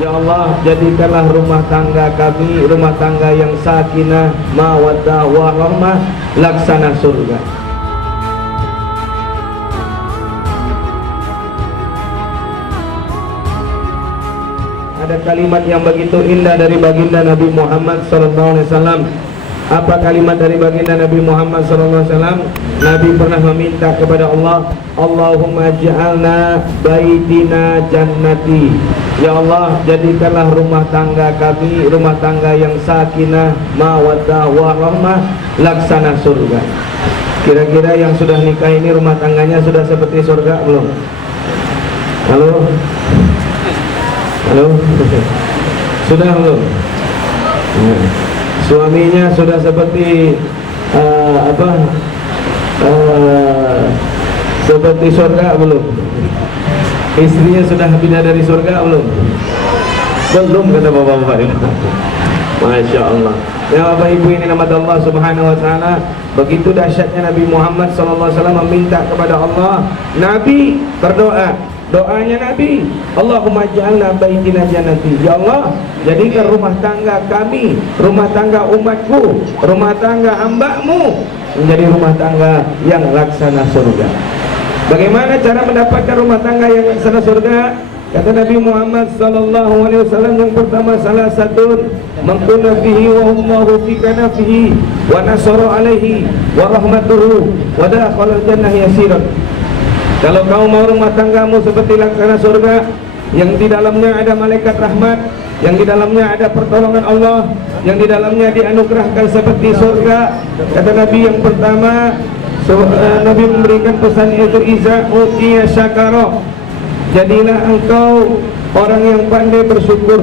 Ya Allah, jadikanlah rumah tangga kami rumah tangga yang sakinah, mawaddah, warahmah, laksana surga. Ada kalimat yang begitu indah dari baginda Nabi Muhammad SAW. Apa kalimat dari baginda Nabi Muhammad SAW? Nabi pernah meminta kepada Allah, Allahumma ja'alna baitina jannati. Ya Allah, jadikanlah rumah tangga kami rumah tangga yang sakinah, mawaddah, warahmah, laksana surga. Kira-kira yang sudah nikah ini rumah tangganya sudah seperti surga belum? Halo? Halo? Sudah belum? Suaminya sudah seperti seperti surga belum? Istrinya sudah pindah dari surga belum? Belum, kata bapak-bapak ini. Masya Allah. Ya Bapak Ibu, ini nama Allah Subhanahu Wa Taala. Begitu dahsyatnya Nabi Muhammad SAW meminta kepada Allah. Nabi berdoa. Doanya Nabi, Allahumma ja'alna baitina jannati. Ya Allah, jadikan rumah tangga kami, rumah tangga umatku, rumah tangga hamba-Mu menjadi rumah tangga yang laksana surga. Bagaimana cara mendapatkan rumah tangga yang laksana surga? Kata Nabi Muhammad SAW, yang pertama, salah satu mangkuna fihi wa Allahu fi kanafihi wa nasara alaihi wa rahmatuhu wa dakhala jannah yasiran. Kalau kau mau rumah tanggamu seperti laksana surga, yang di dalamnya ada malaikat rahmat, yang di dalamnya ada pertolongan Allah, yang di dalamnya dianugerahkan seperti surga. Kata Nabi yang pertama, Nabi memberikan pesan yaitu iza utiya syakara. Jadilah engkau orang yang pandai bersyukur.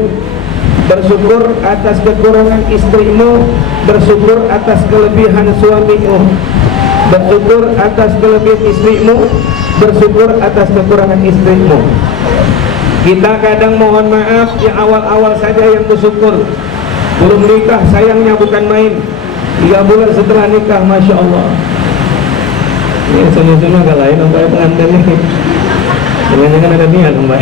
Bersyukur atas kekurangan istrimu, bersyukur atas kelebihan suamimu, bersyukur atas kelebihan istrimu, bersyukur atas kekurangan istrimu. Kita kadang mohon maaf yang awal-awal saja yang bersyukur. Belum nikah sayangnya bukan main. 3 bulan setelah nikah, Masya Allah. Ini semua agak lain Mbak pengantin ini. Jangan-jangan ada niat Mbak.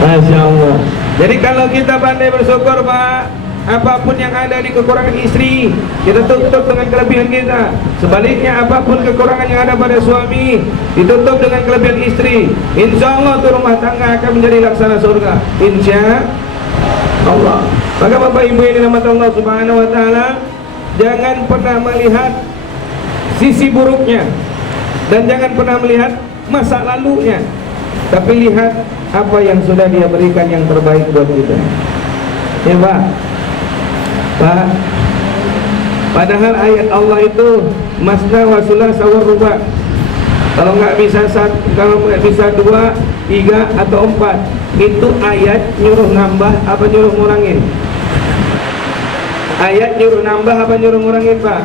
Masya Allah. Jadi kalau kita pandai bersyukur Pak, apapun yang ada di kekurangan istri, kita tutup dengan kelebihan kita. Sebaliknya apapun kekurangan yang ada pada suami, ditutup dengan kelebihan istri. Insya Allah itu rumah tangga akan menjadi laksana surga. Insya Allah. Maka Bapak Ibu ini nama Allah Subhanahu Wa Taala, jangan pernah melihat sisi buruknya dan jangan pernah melihat masa lalunya, tapi lihat apa yang sudah Dia berikan yang terbaik buat kita. Ya Pak. Pak, padahal ayat Allah itu masna wa sulasa wa ruba. Kalau nggak bisa 2, 3 atau 4, itu ayat nyuruh nambah apa nyuruh ngurangin? Ayat nyuruh nambah apa nyuruh ngurangin Pak?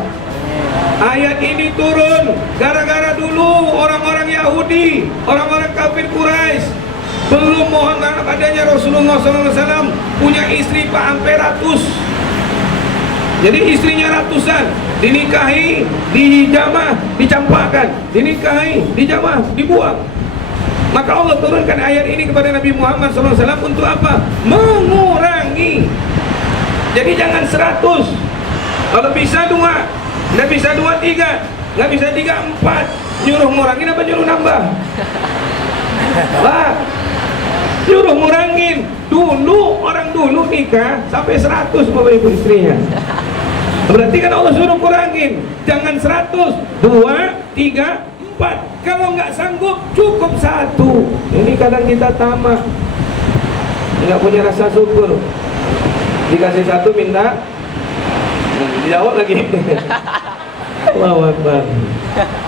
Ayat ini turun gara-gara dulu orang-orang Yahudi, orang-orang kafir Quraisy belum mohon adanya Rasulullah SAW punya istri Pak sampai ratus. Jadi istrinya ratusan, dinikahi, dijamah, dicampakkan, dinikahi, dijamah, dibuang. Maka Allah turunkan ayat ini kepada Nabi Muhammad SAW untuk apa? Mengurangi. Jadi jangan 100. Kalau bisa 2, nggak bisa 2, 3, nggak bisa 3, 4. Nyuruh ngurangin apa nyuruh nambah? Lah, nyuruh ngurangin. Dulu orang dulu nikah sampai 100 Bapak Ibu istrinya. Berarti kan Allah suruh kurangin. Jangan 100, 2, 3, 4. Kalau nggak sanggup cukup 1. Ini kadang kita tamak, nggak punya rasa syukur. Dikasih 1 minta, dijawab lagi. Allahu Akbar.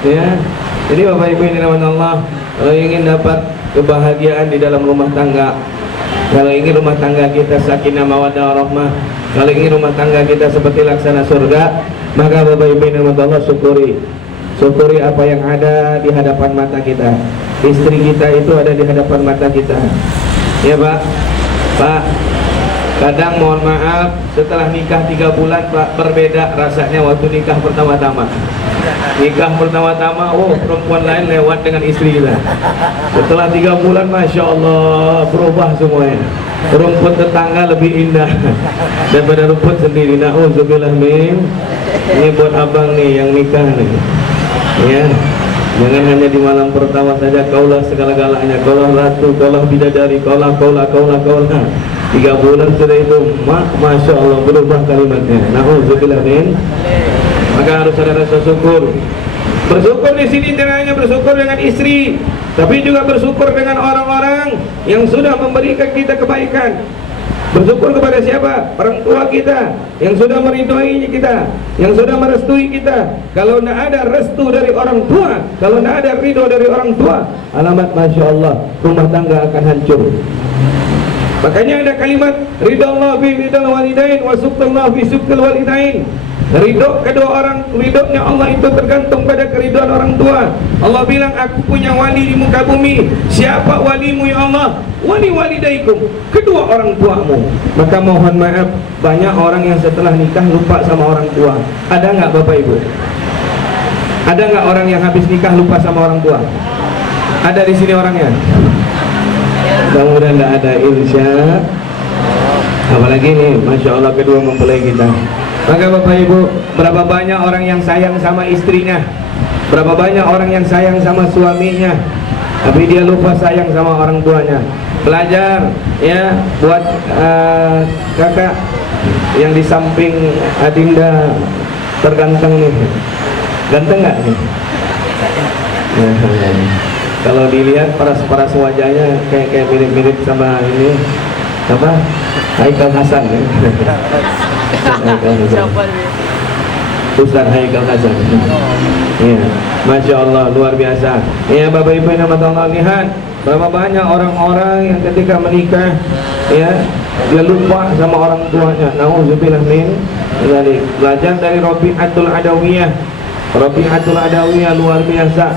Ya. Jadi Bapak Ibu ini nama Allah, kalau ingin dapat kebahagiaan di dalam rumah tangga, kalau ingin rumah tangga kita sakinah mawaddah warahmah, kalau ingin rumah tangga kita seperti laksana surga, maka Bapak Ibu ini nama Allah, syukuri apa yang ada di hadapan mata kita. Istri kita itu ada di hadapan mata kita. Ya Pak. Pak, kadang mohon maaf setelah nikah 3 bulan Pak, berbeda rasanya waktu nikah pertama-tama. Nikah pertama-tama, oh perempuan lain lewat dengan istri kita. Setelah 3 bulan, Masya Allah, berubah semuanya. rumput tetangga lebih indah daripada rumput sendiri. Na'udzubillah min. Ini buat abang nih yang nikah nih, ya. Jangan hanya di malam pertama saja kaulah segala-galanya, kaulah ratu, kaulah bidadari, kaulah. 3 bulan sudah itu, masya Allah berubah kalimatnya. Na'udzubillah min. Maka harus ada rasa syukur. Bersyukur di sini tidak hanya bersyukur dengan istri, tapi juga bersyukur dengan orang-orang yang sudah memberikan kita kebaikan. Bersyukur kepada siapa? Orang tua kita yang sudah meridhoi kita, yang sudah merestui kita. Kalau tidak ada restu dari orang tua, kalau tidak ada ridho dari orang tua, alamat masya Allah, rumah tangga akan hancur. Makanya ada kalimat ridallah fi ridal walidain wa suqtallah fi suqtal walidain. Ridho kedua orang, ridhonya Allah itu tergantung pada keridhaan orang tua. Allah bilang, aku punya wali di muka bumi. Siapa walimu ya Allah? Wali walidaikum, kedua orang tuamu. Maka mohon maaf, banyak orang yang setelah nikah lupa sama orang tua. Ada nggak Bapak Ibu? Ada nggak orang yang habis nikah lupa sama orang tua? Ada di sini orangnya? Mudah-mudahan tidak ada, insya. Apalagi nih, masya Allah kedua mempelai kita. Maka Bapak Ibu, berapa banyak orang yang sayang sama istrinya, berapa banyak orang yang sayang sama suaminya, tapi dia lupa sayang sama orang tuanya. Belajar ya, buat kakak yang di samping Adinda terganteng nih. Ganteng nggak nih? Kalau dilihat paras-paras wajahnya kayak mirip-mirip sama ini apa? Haikal Hasan ya? Ustaz Haikal Hasan. Ya, masya Allah luar biasa. Ya Bapak Ibu yang Allah, lihat berapa banyak orang-orang yang ketika menikah ya dia lupa sama orang tuanya. Nauzubillah min dzalik. Belajar dari Rabi'atul Adawiyah. Rabi'atul Adawiyah luar biasa.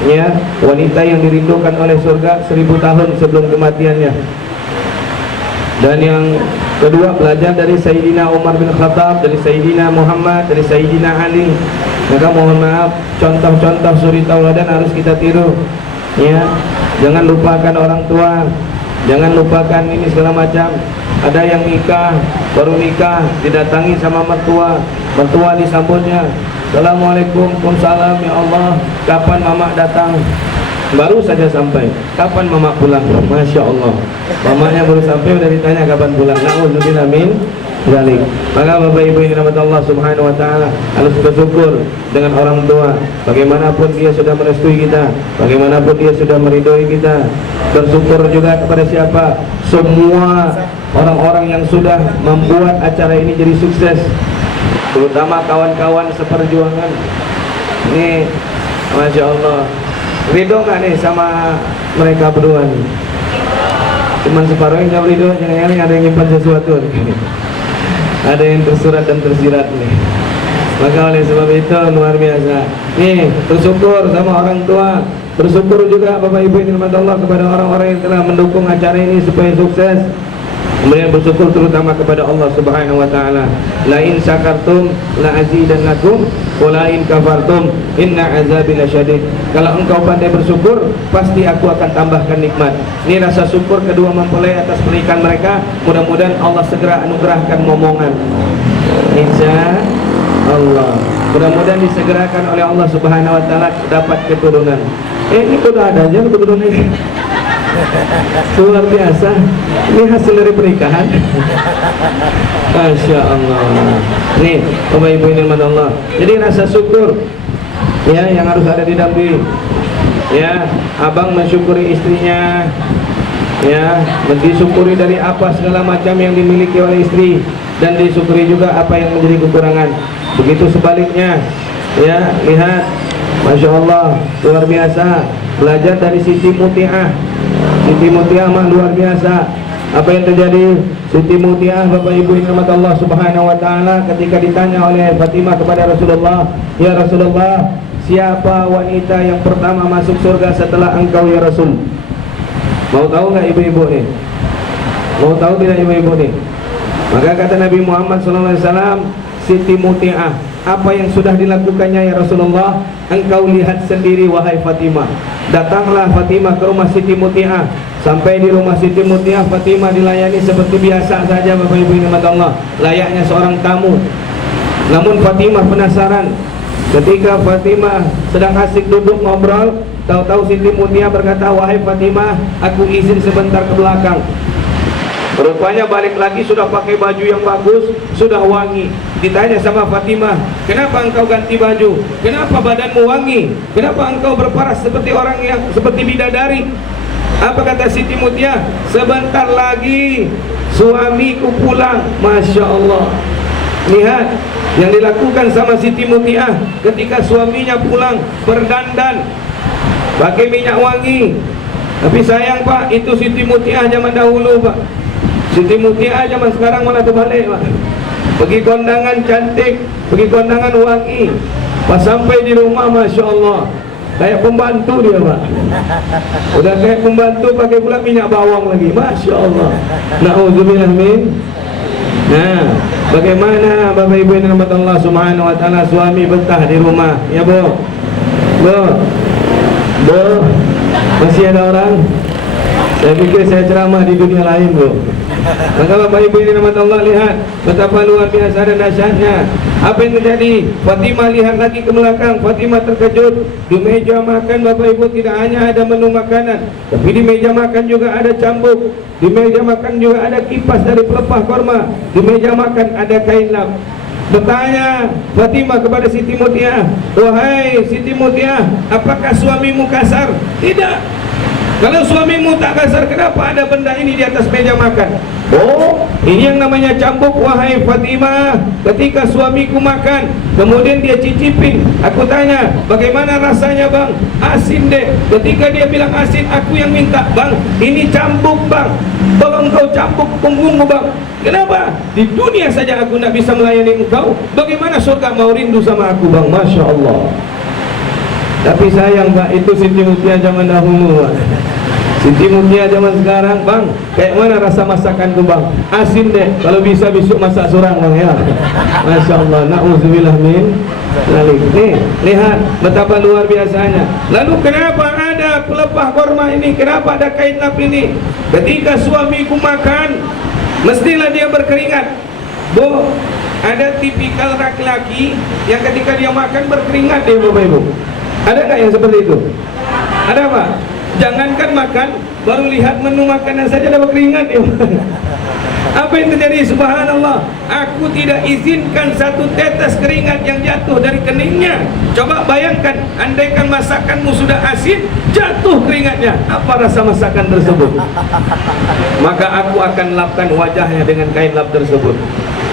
Ya, wanita yang dirindukan oleh surga 1000 tahun sebelum kematiannya. Dan yang kedua, belajar dari Sayyidina Umar bin Khattab, dari Sayyidina Muhammad, dari Sayyidina Ali. Maka mohon maaf, contoh-contoh suri tauladan harus kita tiru. Ya, jangan lupakan orang tua, jangan lupakan ini segala macam. Ada yang nikah, baru nikah, didatangi sama mertua, mertua disambutnya, Assalamualaikum, Waalaikumsalam, ya Allah, kapan mama datang? Baru saja sampai, kapan mama pulang? Masya Allah, mamanya baru sampai udah ditanya kapan pulang. Na'udzubillah min dzalik. Maka Bapak Ibu yang dirahmati Allah Subhanahu wa taala, harus bersyukur dengan orang tua. Bagaimanapun dia sudah merestui kita, bagaimanapun dia sudah meridhoi kita. Bersyukur juga kepada siapa? Semua orang-orang yang sudah membuat acara ini jadi sukses, terutama kawan-kawan seperjuangan. Ini masya Allah, ridho nggak nih sama mereka berdua nih? Cuman separuh yang jawab ridho, jangan-jangan ada yang nyimpan sesuatu nih. Ada yang tersurat dan tersirat nih. Maka oleh sebab itu luar biasa. Nih, bersyukur sama orang tua. Bersyukur juga Bapak Ibu yang dirahmati Allah kepada orang-orang yang telah mendukung acara ini supaya sukses. Kemudian bersyukur terutama kepada Allah Subhanahu wa taala. La in syakartum la azidannakum wa la in kafartum inna azabi lasyadid. Kalau engkau pandai bersyukur, pasti aku akan tambahkan nikmat. Ini rasa syukur kedua mempelai atas pernikahan mereka. Mudah-mudahan Allah segera anugerahkan momongan. Insya Allah. Mudah-mudahan disegerakan oleh Allah Subhanahu wa taala dapat keturunan. Ini sudah ada aja keturunan ini. Luar biasa. Ini hasil dari pernikahan. Masya Allah. Nih Bapak Ibu ini Allah. Jadi rasa syukur ya yang harus ada di dalam diri. Ya, abang mensyukuri istrinya, ya, disyukuri dari apa segala macam yang dimiliki oleh istri, dan disyukuri juga apa yang menjadi kekurangan. Begitu sebaliknya. Ya, lihat, masya Allah, luar biasa. Belajar dari Siti Muti'ah. Siti Muti'ah mah luar biasa. Apa yang terjadi? Siti Muti'ah, Bapak Ibu yang dirahmati Allah Subhanahu wa taala, ketika ditanya oleh Fatimah kepada Rasulullah, "Ya Rasulullah, siapa wanita yang pertama masuk surga setelah engkau ya Rasul?" Mau tahu nggak ibu-ibu nih? Mau tahu tidak ibu-ibu nih? Maka kata Nabi Muhammad SAW, Siti Muti'ah, apa yang sudah dilakukannya ya Rasulullah? Engkau lihat sendiri wahai Fatimah. Datanglah Fatimah ke rumah Siti Muti'ah. Sampai di rumah Siti Mutiah, Fatimah dilayani seperti biasa saja Bapak Ibu yang dirahmati Allah, layaknya seorang tamu. Namun Fatimah penasaran. Ketika Fatimah sedang asik duduk ngobrol, tahu-tahu Siti Mutiah berkata, "Wahai Fatimah, aku izin sebentar ke belakang." Rupanya balik lagi sudah pakai baju yang bagus, sudah wangi. Ditanya sama Fatimah, "Kenapa engkau ganti baju? Kenapa badanmu wangi? Kenapa engkau berparas seperti orang yang seperti bidadari?" Apa kata Siti Mutiah? "Sebentar lagi suamiku pulang." Masya Allah. Lihat yang dilakukan sama Siti Mutiah ketika suaminya pulang, berdandan, pakai minyak wangi. Tapi sayang Pak, itu Siti Mutiah zaman dahulu Pak. Siti Mutiah zaman sekarang mana terbalik Pak. Pergi kondangan cantik, pergi kondangan wangi. Pas sampai di rumah, Masya Allah, kayak pembantu dia Pak. Udah kayak pembantu pakai pula minyak bawang lagi. Masya Allah. Na'udzubillah min. Nah, bagaimana Bapak Ibu yang dirahmati Allah Subhanahu wa taala, suami betah di rumah? Ya, Bu. Bu. Masih ada orang? Saya pikir saya ceramah di dunia lain, Bu. Maka Bapak Ibu yang dirahmati Allah, lihat betapa luar biasa dan dahsyatnya. Apa yang terjadi? Fatimah lihat lagi ke belakang. Fatimah terkejut. Di meja makan Bapak Ibu tidak hanya ada menu makanan, tapi di meja makan juga ada cambuk. Di meja makan juga ada kipas dari pelepah korma. Di meja makan ada kain lap. Bertanya Fatimah kepada Siti Mutiah, "Wahai Siti Mutiah, apakah suamimu kasar?" "Tidak." "Kalau suamimu tak kasar, kenapa ada benda ini di atas meja makan?" "Oh, ini yang namanya cambuk wahai Fatimah. Ketika suamiku makan, kemudian dia cicipin. Aku tanya, bagaimana rasanya Bang? Asin deh. Ketika dia bilang asin, aku yang minta, Bang, ini cambuk Bang. Tolong kau cambuk punggungmu Bang. Kenapa? Di dunia saja aku tidak bisa melayani engkau. Bagaimana surga mau rindu sama aku Bang?" Masya Allah. Tapi sayang Pak, itu Siti Mutiah zaman dahulu Pak. Siti Mutiah zaman sekarang Bang, kayak mana rasa masakanku Bang? Asin deh, kalau bisa besok masak surang Bang ya. Masya Allah. Na'udzubillah min dzalik. Nih, lihat betapa luar biasanya. Lalu kenapa ada pelepah korma ini? Kenapa ada kain lap ini? Ketika suamiku makan, mestilah dia berkeringat. Bu, ada tipikal laki-laki yang ketika dia makan berkeringat dia Bapak Ibu. Ada nggak yang seperti itu? Ada Pak? Jangankan makan, baru lihat menu makanan saja dah berkeringat ya. Apa yang terjadi? Subhanallah, aku tidak izinkan satu tetes keringat yang jatuh dari keningnya. Coba bayangkan, andaikan masakanmu sudah asin, jatuh keringatnya, apa rasa masakan tersebut? Maka aku akan lapkan wajahnya dengan kain lap tersebut.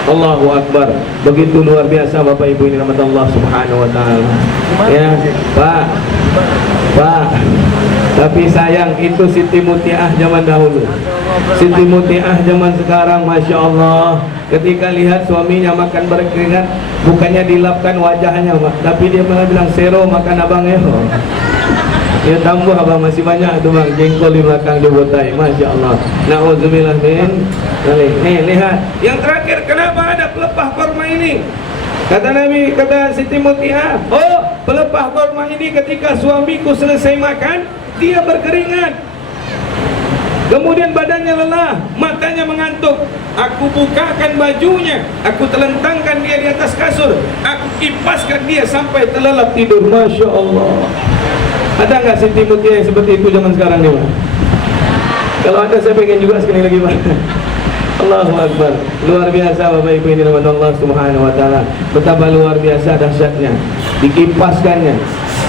Allahu Akbar. Begitu luar biasa Bapak Ibu ini dirahmati Allah Subhanahu wa taala. Ya, Pak. Tapi sayang, itu Siti Mutiah zaman dahulu. Siti Mutiah zaman sekarang, Masya Allah, ketika lihat suaminya makan berkeringat, bukannya dilapkan wajahnya Pak, tapi dia malah bilang, "Sero makan abang ya." Ya tambah abang, masih banyak tuh Bang jengkol di belakang dibotai. Masya Allah. Na'udzubillah min dzalik. Nih lihat, yang terakhir, kenapa ada pelepah korma ini? Kata Nabi, kata Siti Mutiah, "Oh, pelepah korma ini ketika suamiku selesai makan, dia berkeringat. Kemudian badannya lelah, matanya mengantuk. Aku bukakan bajunya, aku telentangkan dia di atas kasur, aku kipaskan dia sampai terlelap tidur." Masya Allah. Ada nggak Siti Mutiah yang seperti itu zaman sekarang nih Pak? Kalau ada, saya pengen juga sekali lagi Pak. Allahu Akbar. Luar biasa Bapak Ibu ini dirahmati Allah Subhanahu wa taala. Betapa luar biasa dahsyatnya, dikipaskannya.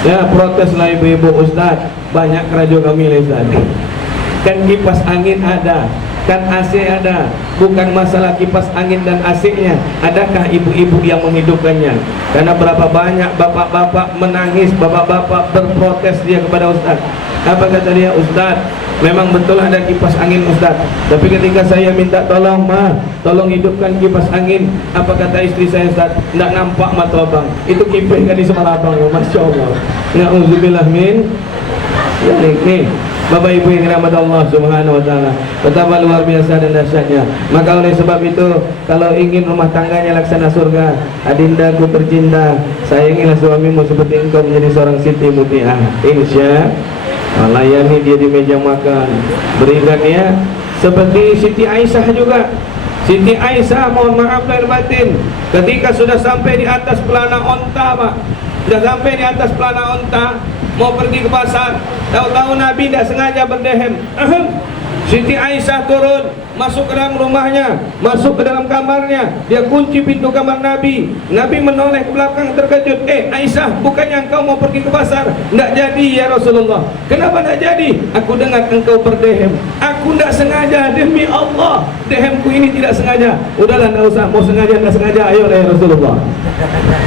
Ya, proteslah ibu-ibu, Ustaz, banyak kerajo kami Ustaz. Kan kipas angin ada, kan AC ada. Bukan masalah kipas angin dan AC-nya, adakah ibu-ibu yang menghidupkannya? Karena berapa banyak bapak-bapak menangis, bapak-bapak berprotes dia kepada Ustaz. Apa kata dia? "Ustaz, memang betul ada kipas angin Ustaz, tapi ketika saya minta tolong, Ma, tolong hidupkan kipas angin, apa kata istri saya Ustaz? Tidak nampak mata abang, itu kipas kan di sebelah abang." Masya Allah. Na'udzubillah min dzalik. Nih Bapak Ibu yang dirahmati Allah Subhanahu wa taala, betapa luar biasa dan dahsyatnya. Maka oleh sebab itu, kalau ingin rumah tangganya laksana surga, adindaku tercinta, sayangilah suamimu seperti engkau menjadi seorang Siti Mutiah. Melayani dia di meja makan, berikan ya. Seperti Siti Aisyah juga. Siti Aisyah, mohon maaf lahir batin, ketika sudah sampai di atas pelana onta, Pak, sudah sampai di atas pelana onta, mau pergi ke pasar, tahu-tahu Nabi tidak sengaja berdehem. Siti Aisyah turun, masuk ke dalam rumahnya, masuk ke dalam kamarnya, dia kunci pintu kamar Nabi. Nabi menoleh ke belakang terkejut. Aisyah, bukannya engkau mau pergi ke pasar? Tidak jadi ya Rasulullah. Kenapa tidak jadi? Aku dengar engkau berdehem. Aku tidak sengaja, demi Allah, dehemku ini tidak sengaja. Udahlah, tidak usah, mau sengaja tidak sengaja, ayo ya Rasulullah.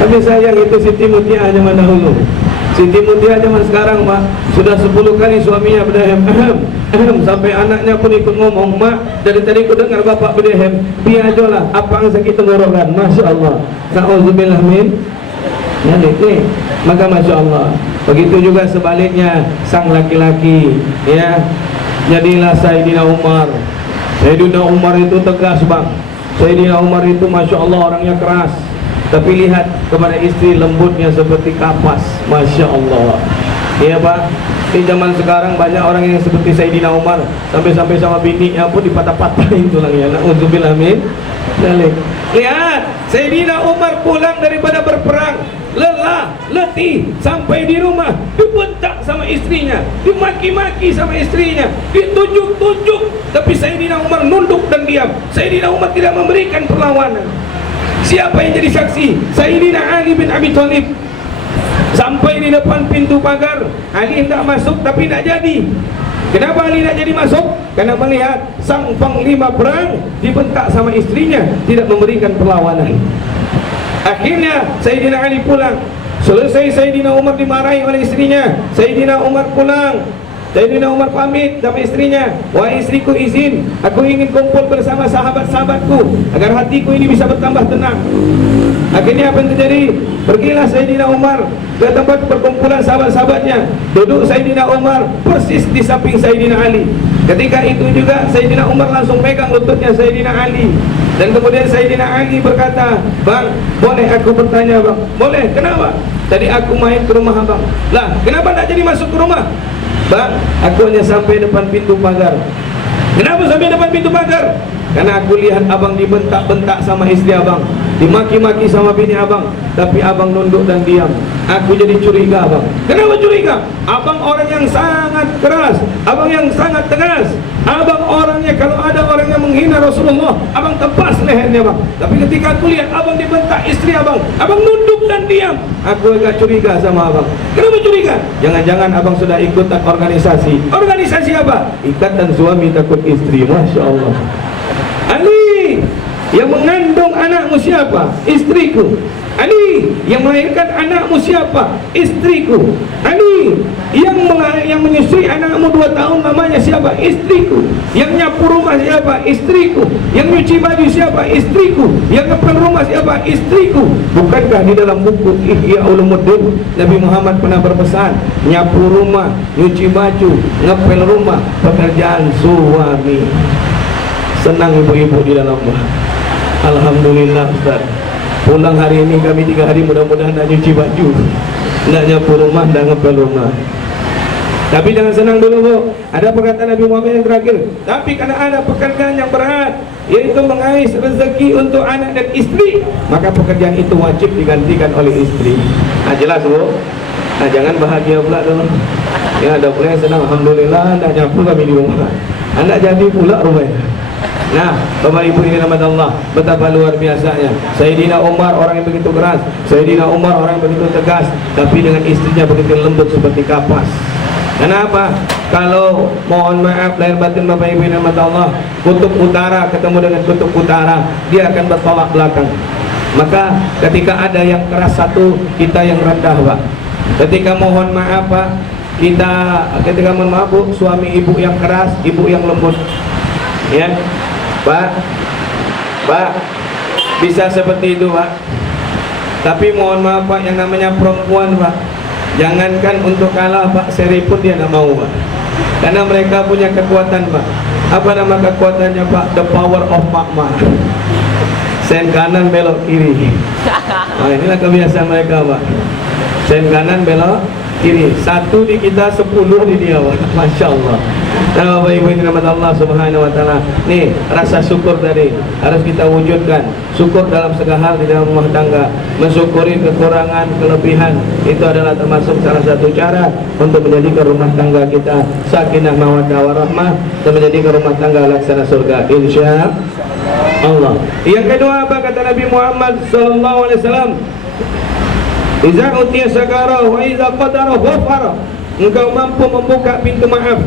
Tapi sayang, itu Siti Mutia zaman dahulu. Siti Mutia zaman sekarang, Mak, sudah 10 kali suaminya berdehem, sampai anaknya pun ikut ngomong, Mak, dari tadi ku dengar bapak berdehem, biajolah apa yang sakit tenggorokan. Masya Allah, na'udzubillah min nih. Maka Masya Allah, begitu juga sebaliknya, sang laki-laki, ya, jadilah Sayyidina Umar. Sayyidina Umar itu tegas, Bang. Sayyidina Umar itu Masya Allah orangnya keras, tapi lihat kepada istri lembutnya seperti kapas. Masya Allah. Iya Pak, di zaman sekarang banyak orang yang seperti Sayyidina Umar, sampai-sampai sama bininya pun dipatah-patahin tulangnya. Na'udzubillah min dzalik. Lihat, Sayyidina Umar pulang daripada berperang, lelah, letih, sampai di rumah dibentak sama istrinya, dimaki-maki sama istrinya, ditunjuk-tunjuk, tapi Sayyidina Umar nunduk dan diam. Sayyidina Umar tidak memberikan perlawanan. Siapa yang jadi saksi? Sayyidina Ali bin Abi Thalib. Sampai di depan pintu pagar, Ali hendak masuk tapi tidak jadi. Kenapa Ali tidak jadi masuk? Karena melihat sang panglima perang dibentak sama istrinya, tidak memberikan perlawanan. Akhirnya Sayyidina Ali pulang. Selesai Sayyidina Umar dimarahi oleh istrinya, Sayyidina Umar pulang. Sayyidina Umar pamit sama istrinya, wahai istriku, izin, aku ingin kumpul bersama sahabat-sahabatku agar hatiku ini bisa bertambah tenang. Akhirnya apa yang terjadi? Pergilah Sayyidina Umar ke tempat perkumpulan sahabat-sahabatnya. Duduk Sayyidina Umar persis di samping Sayyidina Ali. Ketika itu juga Sayyidina Umar langsung pegang lututnya Sayyidina Ali. Dan kemudian Sayyidina Ali berkata, "Bang, boleh aku bertanya, Bang?" "Boleh, kenapa?" "Tadi aku main ke rumah Abang." "Lah, kenapa tak jadi masuk ke rumah?" "Bang, aku hanya sampai depan pintu pagar." "Kenapa sampai depan pintu pagar?" "Karena aku lihat Abang dibentak-bentak sama istri Abang, dimaki-maki sama bini Abang, tapi Abang nunduk dan diam. Aku jadi curiga, Abang." "Kenapa curiga?" "Abang orang yang sangat keras, Abang yang sangat tegas, Abang orangnya kalau ada orang yang menghina Rasulullah, Abang tepas lehernya, Bang. Tapi ketika aku lihat Abang dibentak istri Abang, Abang nunduk dan diam. Aku agak curiga sama Abang." "Kenapa curiga?" "Jangan-jangan Abang sudah ikutan organisasi." "Organisasi apa?" "Ikatan Suami Takut Istri." Masya Allah. "Ali, yang mengandung anakmu siapa?" "Istriku." "Ali, yang melahirkan anakmu siapa?" "Istriku." "Ali, yang menyusui anakmu 2 tahun namanya siapa?" "Istriku." "Yang nyapu rumah siapa?" "Istriku." "Yang nyuci baju siapa?" "Istriku." "Yang ngepel rumah siapa?" "Istriku." Bukankah di dalam buku Ihya Ulumuddin Nabi Muhammad pernah berpesan, nyapu rumah, nyuci baju, ngepel rumah, pekerjaan suami. Senang ibu-ibu di dalam rumah. Alhamdulillah Ustaz, pulang hari ini kami 3 hari, mudah-mudahan nak nyuci baju, nak nyapu rumah, nak ngepel rumah. Tapi jangan senang dulu, Bu. Ada perkataan Nabi Muhammad yang terakhir, tapi karena ada pekerjaan yang berat, yaitu mengais rezeki untuk anak dan istri, maka pekerjaan itu wajib digantikan oleh istri. Nah, jelas, Bu. Nah, jangan bahagia pula dulu. Ya, ada pula yang senang, alhamdulillah, nak nyapu kami di rumah, anak jadi pula rumahnya. Nah, Bapak Ibu ini nama Allah, betapa luar biasanya. Sayyidina Umar orang yang begitu keras, Sayyidina Umar orang yang begitu tegas, tapi dengan istrinya begitu lembut seperti kapas. Kenapa? Kalau mohon maaf lahir batin Bapak Ibu ini nama Allah, kutub utara ketemu dengan kutub utara, dia akan bertolak belakang. Maka ketika ada yang keras satu, kita yang rendah, Pak. Ketika mohon maaf, Pak, ketika mohon maaf, Bu, suami ibu yang keras, ibu yang lembut. Ya, Pak, bisa seperti itu, Pak. Tapi mohon maaf, Pak, yang namanya perempuan, Pak, jangankan untuk kalah, Pak, seri pun dia nggak mau, Pak. Karena mereka punya kekuatan, Pak. Apa nama kekuatannya, Pak? The power of Makma. Sen kanan belok kiri. Nah, inilah kebiasaan mereka, Pak. Sen kanan belok Ini satu di kita, 10 di dia. Masya Allah. Nah, Bapak Ibu ini nama Allah Subhanahu Wa Taala. Nih rasa syukur tadi harus kita wujudkan. Syukur dalam segala hal di dalam rumah tangga. Mensyukuri kekurangan, kelebihan itu adalah termasuk salah satu cara untuk menjadikan rumah tangga kita sakinah mawaddah warahmah dan menjadikan rumah tangga laksana surga. Insya Allah. Yang kedua apa kata Nabi Muhammad Sallallahu Alaihi Wasallam? Iza utiya sakara wa iza qadara ghafara. Engkau mampu membuka pintu maaf.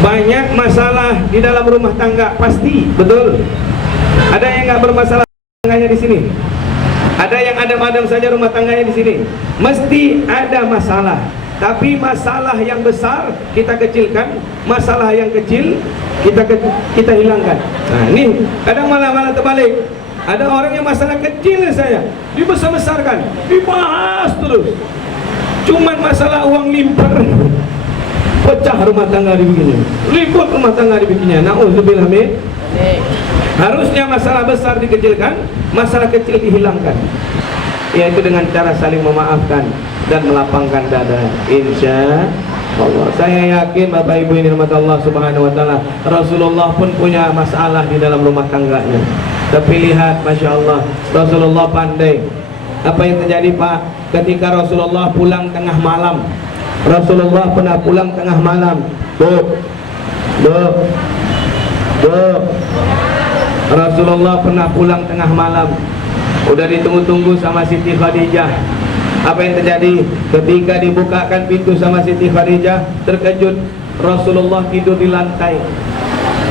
Banyak masalah di dalam rumah tangga pasti, betul. Ada yang enggak bermasalah tangganya di sini? Ada yang adem-adem saja rumah tangganya di sini? Mesti ada masalah. Tapi masalah yang besar kita kecilkan, masalah yang kecil kita hilangkan. Nah, ini kadang malah terbalik. Ada orang yang masalah kecil saya dibesar-besarkan, dibahas terus. Cuman masalah uang limper, pecah rumah tangga dibikinnya, ribut rumah tangga dibikinnya. Nauzubillah min. Harusnya masalah besar dikecilkan, masalah kecil dihilangkan, yaitu dengan cara saling memaafkan dan melapangkan dada. Insya Allah. Saya yakin Bapak Ibu ini rahmat Allah Subhanahu Wa Taala, Rasulullah pun punya masalah di dalam rumah tangganya. Tapi lihat, Masya Allah, Rasulullah pandai. Apa yang terjadi Pak? Ketika Rasulullah pulang tengah malam, Rasulullah pernah pulang tengah malam. Rasulullah pernah pulang tengah malam. Udah ditunggu-tunggu sama Siti Khadijah. Apa yang terjadi? Ketika dibukakan pintu sama Siti Khadijah, terkejut Rasulullah tidur di lantai.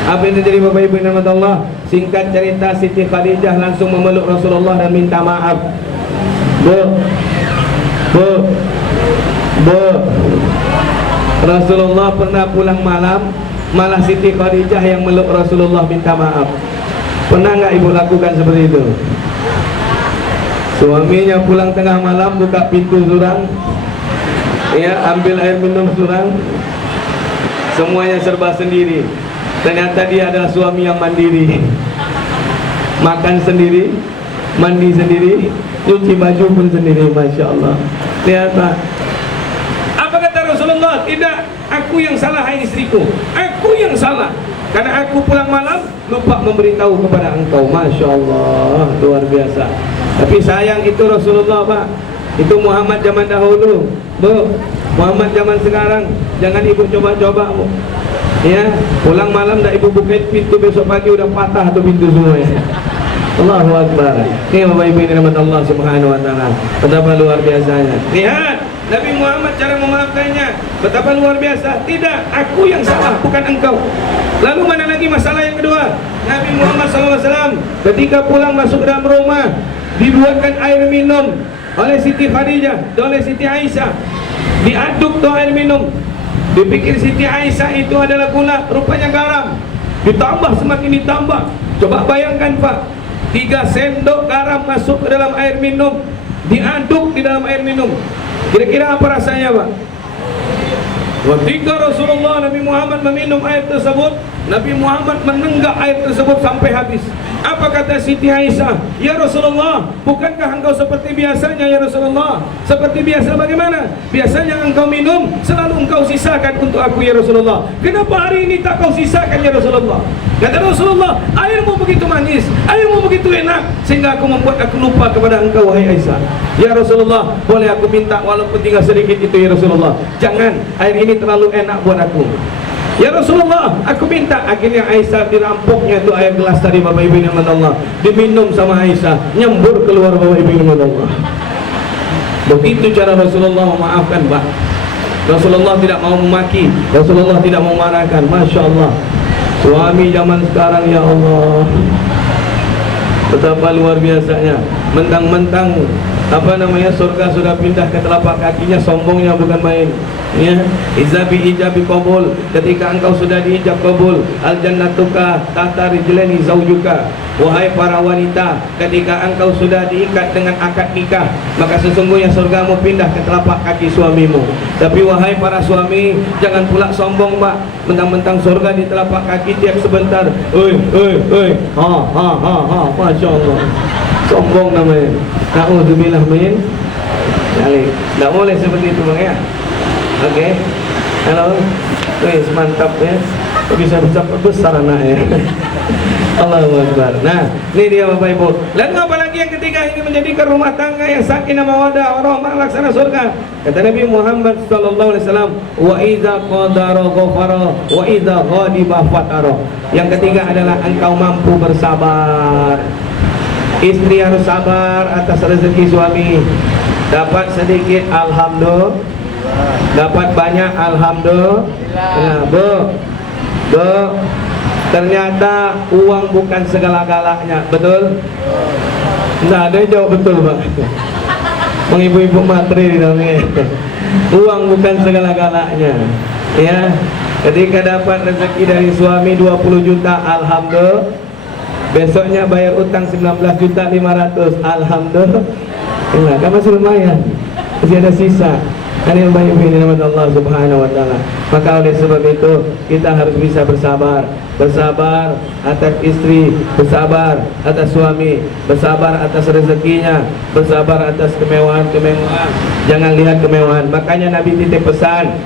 Apa yang terjadi Bapak Ibu yang dirahmati Allah? Singkat cerita, Siti Khadijah langsung memeluk Rasulullah dan minta maaf. Rasulullah pernah pulang malam, malah Siti Khadijah yang meluk Rasulullah minta maaf. Pernah nggak ibu lakukan seperti itu? Suaminya pulang tengah malam, buka pintu surang, ya, ambil air minum surang, semuanya serba sendiri. Ternyata dia adalah suami yang mandiri, makan sendiri, mandi sendiri, cuci baju pun sendiri. Masya Allah. Lihat Pak, apa kata Rasulullah? Tidak, aku yang salah hai istriku, aku yang salah, karena aku pulang malam lupa memberitahu kepada engkau. Masya Allah, luar biasa. Tapi sayang itu Rasulullah Pak, itu Muhammad zaman dahulu. Muhammad zaman sekarang jangan ibu coba-coba, ya, pulang malam dah ibu buka pintu, besok pagi udah patah tuh pintu semua, ya. Allahu Akbar. Ini Bapak Ibu ini rahmat Allah Subhanahu Wa Taala. Betapa luar biasanya. Lihat Nabi Muhammad cara memaafkannya, betapa luar biasa. Tidak, aku yang salah, bukan engkau. Lalu mana lagi masalah yang kedua? Nabi Muhammad SAW ketika pulang masuk dalam rumah, dibuatkan air minum oleh Siti Khadijah, oleh Siti Aisyah. Diaduk tuh air minum. Dipikir Siti Aisyah itu adalah gula, rupanya garam. Ditambah, semakin ditambah. Coba bayangkan Pak, 3 sendok garam masuk ke dalam air minum, diaduk di dalam air minum. Kira-kira apa rasanya Pak? Ketika Rasulullah Nabi Muhammad meminum air tersebut, Nabi Muhammad menenggak air tersebut sampai habis. Apa kata Siti Aisyah? Ya Rasulullah, bukankah engkau seperti biasanya ya Rasulullah? Seperti biasa bagaimana? Biasanya engkau minum, selalu engkau sisakan untuk aku ya Rasulullah. Kenapa hari ini tak kau sisakan ya Rasulullah? Kata Rasulullah, airmu begitu manis, airmu begitu enak, sehingga aku membuat aku lupa kepada engkau wahai Aisyah. Ya Rasulullah, boleh aku minta walaupun tinggal sedikit itu ya Rasulullah. Jangan, air ini terlalu enak buat aku. Ya Rasulullah, aku minta. Akhirnya Aisyah dirampoknya itu air gelas tadi Bapak Ibu yang dirahmati Allah, diminum sama Aisyah, nyembur keluar Bapak Ibu yang dirahmati Allah. Begitu cara Rasulullah memaafkan Pak. Rasulullah tidak mau memaki, Rasulullah tidak mau marahkan. Masya Allah. Suami zaman sekarang ya Allah, betapa luar biasanya. Mentang-mentang surga sudah pindah ke telapak kakinya, sombongnya bukan main. Ya, izabi ijabi qabul. Ketika engkau sudah diijab qabul, al jannatuka tahta rijlaini zaujuka. Wahai para wanita, ketika engkau sudah diikat dengan akad nikah, maka sesungguhnya surgamu pindah ke telapak kaki suamimu. Tapi wahai para suami, jangan pula sombong Pak, mentang-mentang surga di telapak kaki tiap sebentar. Oi, Masya Allah. Sombong namanya. Nauzubillah min Tidak boleh seperti itu bang ya. Oke. Halo. Wih, mantap ya. Bisa besar anaknya. Allahu Akbar. Nah, ini dia Bapak Ibu. Lalu apa lagi yang ketiga ini menjadikan rumah tangga yang sakinah mawaddah, warahmah, laksana surga. Kata Nabi Muhammad sallallahu alaihi wasallam, wa idza qadara ghafara wa idza ghadiba fatara. Yang ketiga adalah engkau mampu bersabar. Istri harus sabar atas rezeki suami. Dapat sedikit alhamdulillah, dapat banyak alhamdulillah. Nah, Bu, ternyata uang bukan segala-galanya, betul? Nah, ada jawab betul Pak. Mengibu-ibu materi namanya. Uang bukan segala-galanya. Ya, ketika dapat rezeki dari suami 20 juta, alhamdulillah. Besoknya bayar utang 19.500.000, alhamdulillah. Nah, kan masih lumayan, masih ada sisa. Ini baik ini nama Allah Subhanahu wa taala. Maka oleh sebab itu kita harus bisa bersabar. Bersabar atas istri, bersabar atas suami, bersabar atas rezekinya, bersabar atas kemewahan-kemewahan. Jangan lihat kemewahan. Makanya Nabi titip pesan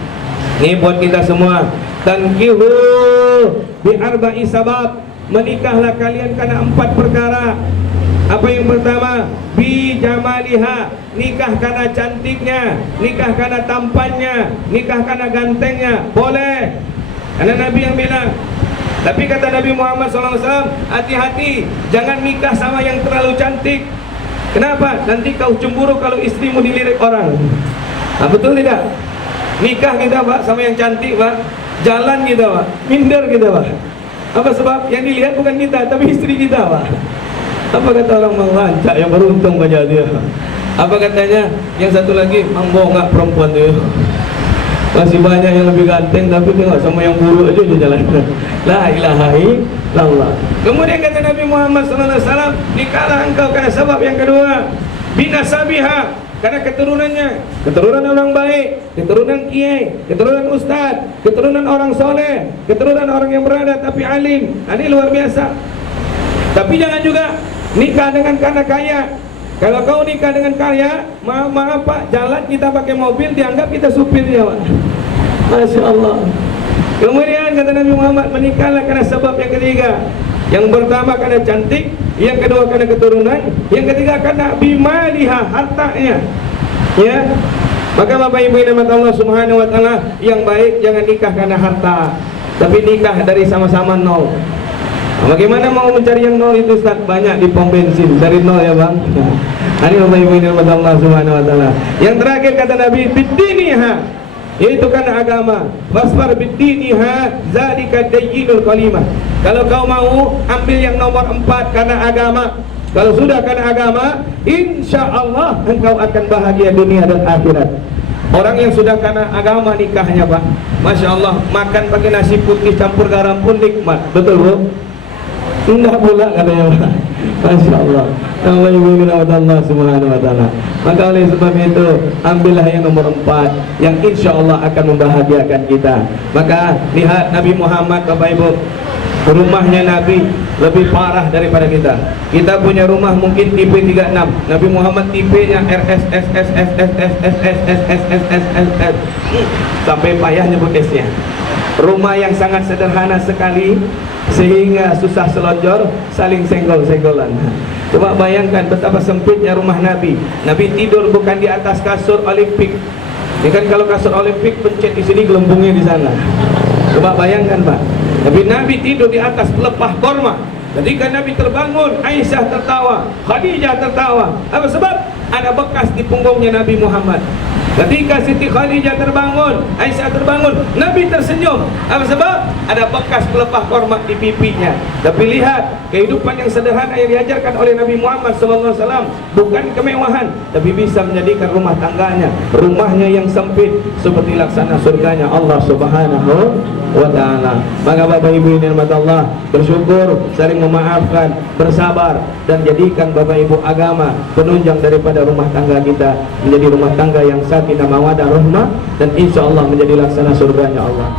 ini buat kita semua. Tankihu bi arba'i sabab. Menikahlah kalian karena 4 perkara. Apa yang pertama? Bi jamaliha, nikah karena cantiknya, nikah karena tampannya, nikah karena gantengnya, boleh. Karena Nabi yang bilang. Tapi kata Nabi Muhammad SAW, hati-hati, jangan nikah sama yang terlalu cantik. Kenapa? Nanti kau cemburu kalau istrimu dilirik orang. Nah, betul tidak? Nikah kita Pak sama yang cantik Pak, jalan kita Pak, minder kita Pak. Apa sebab? Yang dilihat bukan kita, tapi istri kita Pak. Apa kata orang menglancak yang beruntung banyak dia? Apa katanya? Yang satu lagi mengbongak perempuan dia. Masih banyak yang lebih ganteng, tapi tengok sama yang buruk aja dia jalan. La ilaha illallah. Kemudian kata Nabi Muhammad SAW, nikahlah engkau karena sebab yang kedua, binasabiha, karena keturunannya, keturunan orang baik, keturunan kiai, keturunan ustaz, keturunan orang soleh, keturunan orang yang berada tapi alim. Ini luar biasa. Tapi jangan juga nikah dengan karena kaya. Kalau kau nikah dengan kaya, maaf Pak, jalan kita pakai mobil dianggap kita supirnya Pak. Masya Allah. Kemudian kata Nabi Muhammad, menikahlah karena sebab yang ketiga. Yang pertama karena cantik, yang kedua karena keturunan, yang ketiga karena bimaliha, hartanya. Ya. Maka Bapak Ibu yang dirahmati Allah Subhanahu wa taala, yang baik jangan nikah karena harta, tapi nikah dari sama-sama nol. Bagaimana mau mencari yang nol itu Ustaz? Banyak di pom bensin, dari nol ya Bang. Ini Bapak Ibu yang dirahmati Allah Subhanahu wa taala. Yang terakhir kata Nabi, bidiniha, yaitu karena agama. Wasfar bidiniha zalika dayyinul kalimah. Kalau kau mau ambil yang nomor 4 karena agama. Kalau sudah karena agama, insyaallah engkau akan bahagia dunia dan akhirat. Orang yang sudah karena agama nikahnya Pak, Masya Allah, makan pakai nasi putih campur garam pun nikmat. Betul Bu? Enggak pula katanya Pak. Masya Allah. Allah Subhanahu wa taala. Maka oleh sebab itu ambillah yang nomor 4 yang insya Allah akan membahagiakan kita. Maka lihat Nabi Muhammad Bapak Ibu, rumahnya Nabi lebih parah daripada kita. Kita punya rumah mungkin tipe 36. Nabi Muhammad tipenya RSSSSSSSSSSSSSS sampai payah nyebut S-nya. Rumah yang sangat sederhana sekali sehingga susah selonjor, saling senggol-senggolan. Coba bayangkan betapa sempitnya rumah Nabi. Nabi tidur bukan di atas kasur Olimpik. Ini kan kalau kasur Olimpik pencet di sini, gelembungnya di sana. Coba bayangkan Pak. Tapi Nabi tidur di atas pelepah korma. Ketika Nabi terbangun, Aisyah tertawa, Khadijah tertawa. Apa sebab? Ada bekas di punggungnya Nabi Muhammad. Ketika Siti Khadijah terbangun, Aisyah terbangun, Nabi tersenyum. Apa sebab? Ada bekas pelepah korma di pipinya. Tapi lihat kehidupan yang sederhana yang diajarkan oleh Nabi Muhammad SAW, bukan kemewahan, tapi bisa menjadikan rumah tangganya, rumahnya yang sempit seperti laksana surganya Allah Subhanahu wa taala. Maka Bapak Ibu yang dirahmati Allah, bersyukur, saling memaafkan, bersabar, dan jadikan Bapak Ibu agama penunjang daripada rumah tangga kita menjadi rumah tangga yang sakinah mawaddah rahmah, dan insya Allah menjadi laksana surganya Allah.